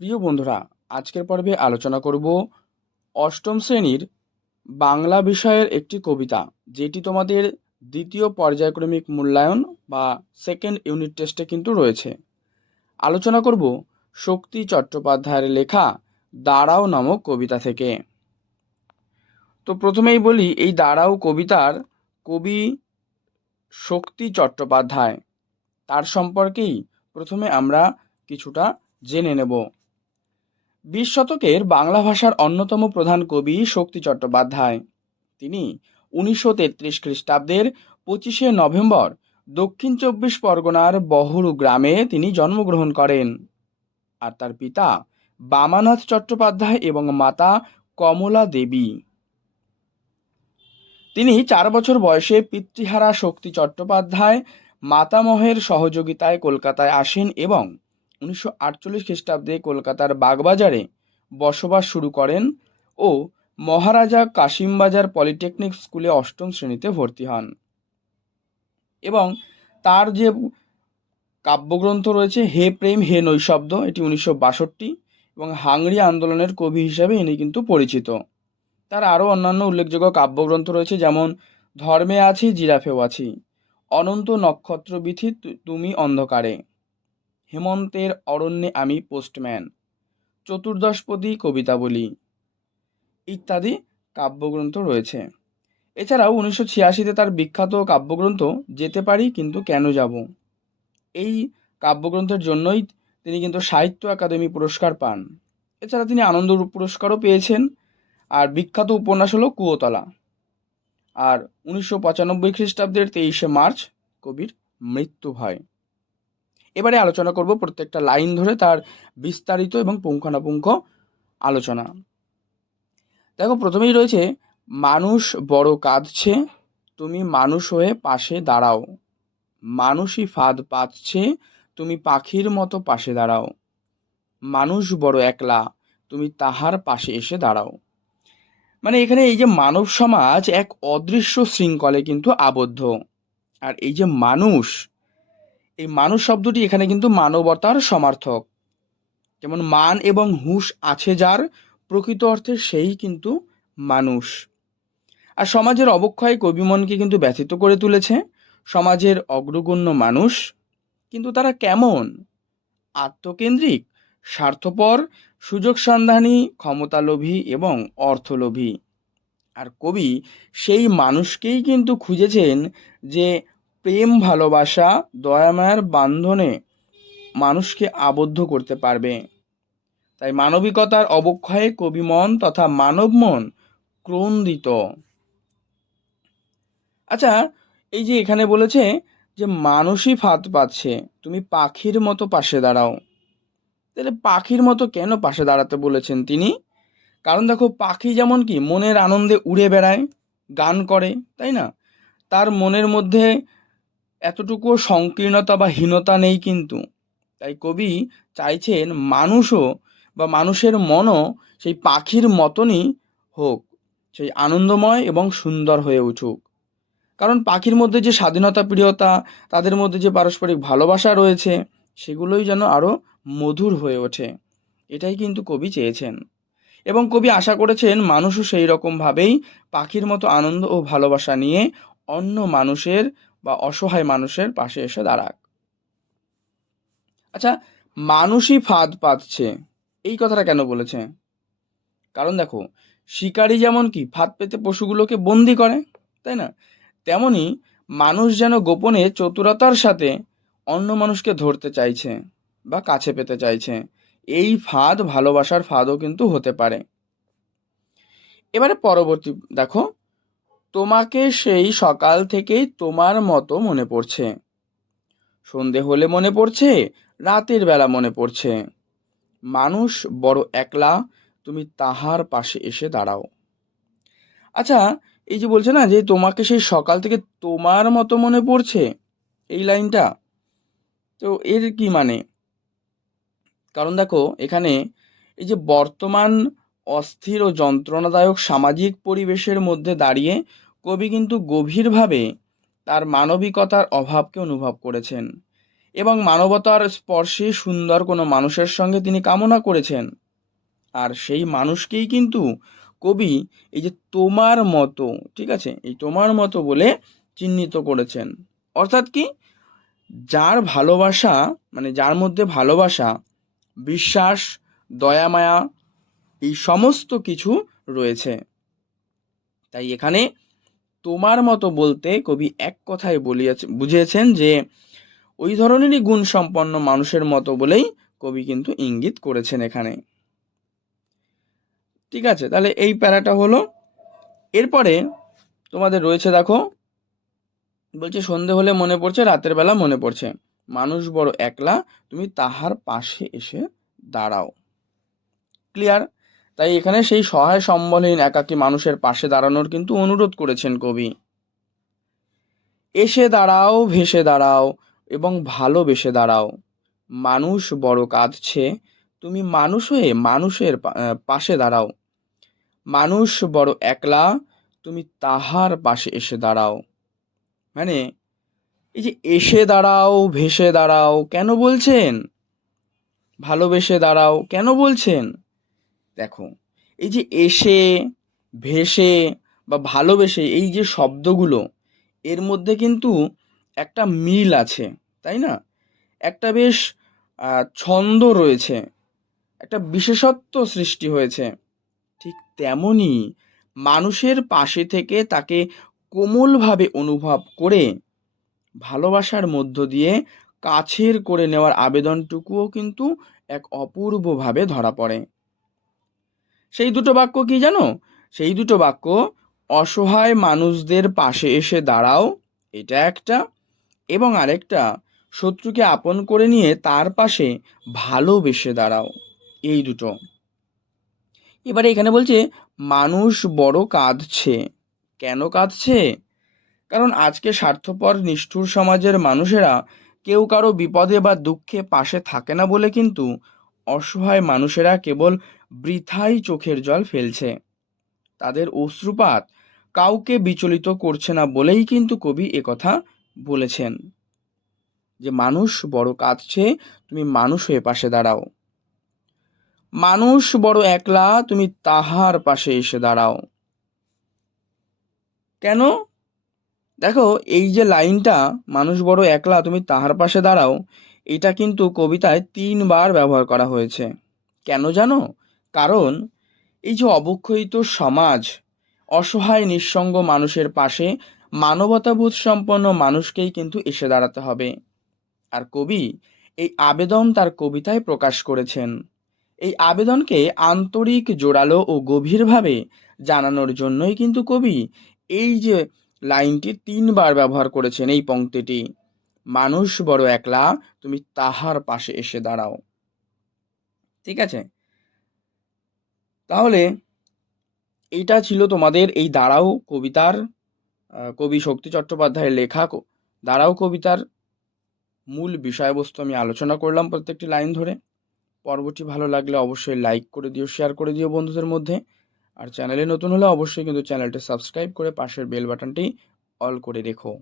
প্রিয় বন্ধুরা, আজকের পর্বে আলোচনা করব অষ্টম শ্রেণির বাংলা বিষয়ের একটি কবিতা, যেটি তোমাদের দ্বিতীয় পর্যায়ক্রমিক মূল্যায়ন বা সেকেন্ড ইউনিট টেস্টে কিন্তু রয়েছে। আলোচনা করব শক্তি চট্টোপাধ্যায়ের লেখা দাঁড়াও নামক কবিতা থেকে। তো প্রথমেই বলি, এই দাঁড়াও কবিতার কবি শক্তি চট্টোপাধ্যায়, তার সম্পর্কেই প্রথমে আমরা কিছুটা জেনে নেব। বিশ শতকের বাংলা ভাষার অন্যতম প্রধান কবি শক্তি চট্টোপাধ্যায়। তিনি উনিশশো তেত্রিশ খ্রিস্টাব্দের পঁচিশে নভেম্বর দক্ষিণ চব্বিশ পরগনার বহরু গ্রামে তিনি জন্মগ্রহণ করেন। আর তার পিতা বামানাথ চট্টোপাধ্যায় এবং মাতা কমলা দেবী। তিনি চার বছর বয়সে পিতৃহারা শক্তি চট্টোপাধ্যায় মাতামহের সহযোগিতায় কলকাতায় আসেন এবং উনিশশো আটচল্লিশ খ্রিস্টাব্দে কলকাতার বাগবাজারে বসবাস শুরু করেন ও মহারাজা কাশিমবাজার পলিটেকনিক স্কুলে অষ্টম শ্রেণীতে ভর্তি হন। এবং তার যে কাব্যগ্রন্থ রয়েছে, হে প্রেম, হে নৈশব্দ, এটি উনিশশো বাষট্টি এবং হাংরি আন্দোলনের কবি হিসাবে ইনি কিন্তু পরিচিত। তার আরও অন্যান্য উল্লেখযোগ্য কাব্যগ্রন্থ রয়েছে, যেমন, ধর্মে আছি, জিরাফেও আছি, অনন্ত নক্ষত্র বিথি তুমি অন্ধকারে। হেমন্তের অরণ্যে আমি পোস্টম্যান। চতুর্দশপদী কবিতাবলী ইত্যাদি কাব্যগ্রন্থ রয়েছে। এছাড়াও উনিশশো ছিয়াশিতে তার বিখ্যাত কাব্যগ্রন্থ, যেতে পারি কিন্তু কেন যাব? এই কাব্যগ্রন্থের জন্যই তিনি কিন্তু সাহিত্য একাডেমি পুরস্কার পান। এছাড়া তিনি আনন্দ পুরস্কারও পেয়েছেন, আর বিখ্যাত উপন্যাস হলো কুয়োতলা আর উনিশশো পঁচানব্বই খ্রিস্টাব্দের তেইশে মার্চ কবির মৃত্যু হয়। এবারে আলোচনা করব প্রত্যেকটা লাইন ধরে তার বিস্তারিত এবং পুঙ্খানুপুঙ্খ আলোচনা। দেখো, প্রথমেই রয়েছে, মানুষ বড় কাঁদছে, তুমি মানুষ হয়ে পাশে দাঁড়াও। মানুষই ফাঁদ পাতছে তুমি পাখির মতো পাশে দাঁড়াও। মানুষ বড় একলা, তুমি তাহার পাশে এসে দাঁড়াও। মানে এখানে এই যে মানব সমাজ এক অদৃশ্য শৃঙ্খলে কিন্তু আবদ্ধ। আর এই যে মানুষ এই মানুষ শব্দটি এখানে কিন্তু মানবতার সমার্থক। যেমন মান এবং হুঁশ আছে যার প্রকৃত অর্থে সেই কিন্তু মানুষ। আর সমাজের অবক্ষয় কবিমনকে কিন্তু ব্যথিত করে তুলেছে। সমাজের অগ্রগণ্য মানুষ কিন্তু তারা কেমন? আত্মকেন্দ্রিক, স্বার্থপর সুযোগ সন্ধানী ক্ষমতালোভী এবং অর্থলোভী। আর কবি সেই মানুষকেই কিন্তু খুঁজেছেন যে প্রেম, ভালোবাসা দয়ামায়ার বান্ধনে মানুষকে আবদ্ধ করতে পারবে। তাই মানবিকতার অবক্ষয়ে কবি মন তথা মানব মন ক্রন্দিত। আচ্ছা এই যে এখানে বলেছে যে মানুষই ফাঁদ পাচ্ছে, তুমি পাখির মতো পাশে দাঁড়াও। তাহলে পাখির মতো কেন পাশে দাঁড়াতে বলেছেন তিনি? কারণ দেখো, পাখি যেমন কি, মনের আনন্দে উড়ে বেড়ায়, গান করে, তাই না? তার মনের মধ্যে এতটুকু সংকীর্ণতা বা হীনতা নেই কিন্তু। তাই কবি চাইছেন মানুষও বা মানুষের মনও সেই পাখির মতনই হোক, সেই আনন্দময় এবং সুন্দর হয়ে উঠুক। কারণ পাখির মধ্যে যে স্বাধীনতা, প্রিয়তা, তাদের মধ্যে যে পারস্পরিক ভালোবাসা রয়েছে, সেগুলোই যেন আরও মধুর হয়ে ওঠে। এটাই কিন্তু কবি চেয়েছেন। এবং কবি আশা করেছেন মানুষও সেই রকমভাবেই পাখির মতো আনন্দ ও ভালোবাসা নিয়ে অন্য মানুষের বা অসহায় মানুষের পাশে এসে দাঁড়াক। আচ্ছা মানুষই ফাঁদ পাতছে এই কথাটা কেন বলেছে? কারণ দেখো, শিকারি যেমন কি, ফাঁদ পেতে পশুগুলোকে বন্দি করে, তাই না? তেমনি মানুষ যেন গোপনে চতুরতার সাথে অন্য মানুষকে ধরতে চাইছে বা কাছে পেতে চাইছে, এই ফাঁদ ভালোবাসার ফাঁদও কিন্তু হতে পারে। এবারে পরবর্তী, দেখো তোমাকে সেই সকাল থেকেই তোমার মতো মনে পড়ছে। সন্ধে হলে মনে পড়ছে, রাতের বেলা মনে পড়ছে। মানুষ বড় একলা, তুমি তাহার পাশে এসে দাঁড়াও। আচ্ছা এই যে বলছে না যে তোমাকে সেই সকাল থেকে তোমার মতো মনে পড়ছে, এই লাইনটা, তো এর কি মানে? কারণ দেখো, এখানে এই যে বর্তমান অস্থির ও যন্ত্রণাদায়ক সামাজিক পরিবেশের মধ্যে দাঁড়িয়ে কবি কিন্তু গভীরভাবে তার মানবিকতার অভাবকে অনুভব করেছেন এবং মানবতার স্পর্শে সুন্দর কোনো মানুষের সঙ্গে তিনি কামনা করেছেন। আর সেই মানুষকেই কিন্তু কবি এই যে তোমার মতো, ঠিক আছে? এই তোমার মতো বলে চিহ্নিত করেছেন। অর্থাৎ কি? যার ভালোবাসা মানে যার মধ্যে ভালোবাসা, বিশ্বাস, দয়া, মায়া, এই সমস্ত কিছু রয়েছে। তাই এখানে তোমার মতো বলতে কবি এক কথায় বলিয়াছে, বুঝিয়েছেন যে, ওই ধরনেরই গুণ সম্পন্ন মানুষের মতো বলেই কবি কিন্তু ইঙ্গিত করেছেন এখানে। ঠিক আছে, তাহলে এই প্যারাটা হলো। এরপরে তোমাদের রয়েছে দেখো, বলছে, সন্ধে হলে মনে পড়ছে, রাতের বেলা মনে পড়ছে। মানুষ বড় একলা, তুমি তাহার পাশে এসে দাঁড়াও। ক্লিয়ার? তাই এখানে সেই সহায় সম্বলহীন একাকী মানুষের পাশে দাঁড়ানোর কিন্তু অনুরোধ করেছেন কবি। এসে দাঁড়াও, ভেসে দাঁড়াও এবং ভালোবেসে দাঁড়াও। মানুষ বড় কাঁদছে, তুমি মানুষ হয়ে মানুষের পাশে দাঁড়াও। মানুষ বড় একলা, তুমি তাহার পাশে এসে দাঁড়াও। মানে এই যে এসে দাঁড়াও, ভেসে দাঁড়াও কেন বলছেন? ভালোবেসে দাঁড়াও কেন বলছেন? দেখো, এই যে এসে, ভেসে বা ভালোবেসে এই যে শব্দগুলো, এর মধ্যে কিন্তু একটা মিল আছে, তাই না? একটা বেশ ছন্দ রয়েছে, একটা বিশেষত্ব সৃষ্টি হয়েছে। ঠিক তেমনই মানুষের পাশে থেকে তাকে কোমলভাবে অনুভব করে ভালোবাসার মধ্য দিয়ে কাছের করে নেওয়ার আবেদনটুকুও কিন্তু এক অপূর্বভাবে ধরা পড়ে। সেই দুটো বাক্য কি জানো? সেই দুটো বাক্য, অসহায় মানুষদের পাশে এসে দাঁড়াও। এটা একটা। এবং আরেকটা, শত্রুকে আপন করে নিয়ে তার পাশে ভালোবেসে দাঁড়াও। এই দুটো। এবারে এখানে বলছে, মানুষ বড় কাঁদছে। কেন কাঁদছে? কারণ আজকে স্বার্থপর, নিষ্ঠুর সমাজের মানুষেরা কেউ কারও বিপদে বা দুঃখে পাশে থাকে না বলে কিন্তু অসহায় মানুষেরা কেবল বৃথাই চোখের জল ফেলছে। তাদের অশ্রুপাত কাউকে বিচলিত করছে না বলেই কিন্তু কবি একথা বলেছেন। যে মানুষ বড় কাঁদছে, তুমি মানুষ হয়ে পাশে দাঁড়াও। মানুষ বড় একলা, তুমি তাহার পাশে এসে দাঁড়াও। কেন? দেখো, এই যে লাইনটা, মানুষ বড় একলা, তুমি তাহার পাশে দাঁড়াও এটা কিন্তু কবিতায় তিনবার ব্যবহার করা হয়েছে। কেন জানো? কারণ এই যে অবক্ষয়িত সমাজ, অসহায় নিঃসঙ্গ মানুষের পাশে মানবতাবোধ সম্পন্ন মানুষকেই কিন্তু এসে দাঁড়াতে হবে। আর কবি এই আবেদন তার কবিতায় প্রকাশ করেছেন। এই আবেদনকে আন্তরিক, জোরালো ও গভীরভাবে জানানোর জন্যই কিন্তু কবি এই যে লাইনটি তিনবার ব্যবহার করেছেন এই পংক্তিটি। মানুষ বড় একলা, তুমি তাহার পাশে এসে দাঁড়াও। ঠিক আছে? তাহলে এইটা ছিল তোমাদের এই দাঁড়াও কবিতার কবি শক্তি চট্টোপাধ্যায়ের লেখা দাঁড়াও কবিতার মূল বিষয়বস্তু আমি আলোচনা করলাম প্রত্যেকটি লাইন ধরে। পর্বটি ভালো লাগলে অবশ্যই লাইক করে দিও শেয়ার করে দিও বন্ধুদের মধ্যে। আর চ্যানেলে নতুন হলে অবশ্যই কিন্তু চ্যানেলটি সাবস্ক্রাইব করে পাশের বেল বাটনটি অল করে রেখো।